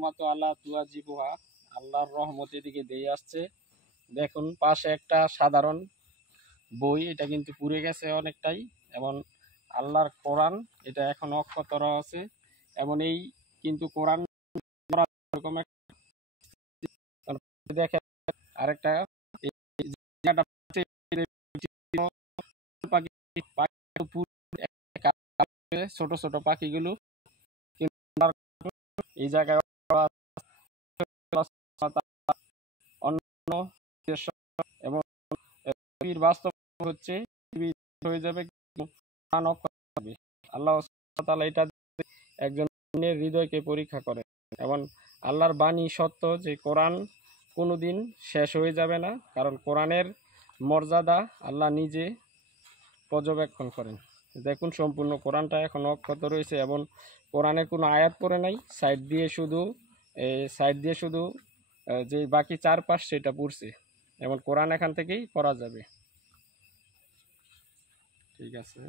রহমাতু আলা তুয়াজিবুহা, আল্লাহর রহমত এদিকে দিয়ে আসছে। দেখুন পাশে একটা সাধারণ বই, এটা কিন্তু পুড়ে গেছে অনেকটাই, এবং আল্লাহর কোরআন এটা এখন অক্ষতরা আছে। এবং এই কিন্তু কোরআন এরকম দেখে আরেকটা পাখি, ছোট ছোট পাখিগুলো এই জায়গায় অন্য এবং বাস্তব হচ্ছে হয়ে যাবে আল্লাহ তাআলা এটা একজনের হৃদয়কে পরীক্ষা করে। এবং আল্লাহর বাণী সত্য যে কোরআন কোনোদিন শেষ হয়ে যাবে না, কারণ কোরআনের মর্যাদা আল্লাহ নিজে পর্যবেক্ষণ করেন। দেখুন সম্পূর্ণ কোরআনটা এখন অক্ষত রয়েছে এবং কোরআনে কোনো আয়াত পড়ে নাই, সাইড দিয়ে শুধু যে বাকি 4 পাশ সেটা পড়ছে, এবং কোরআন এখান থেকেই পড়া যাবে। ঠিক আছে।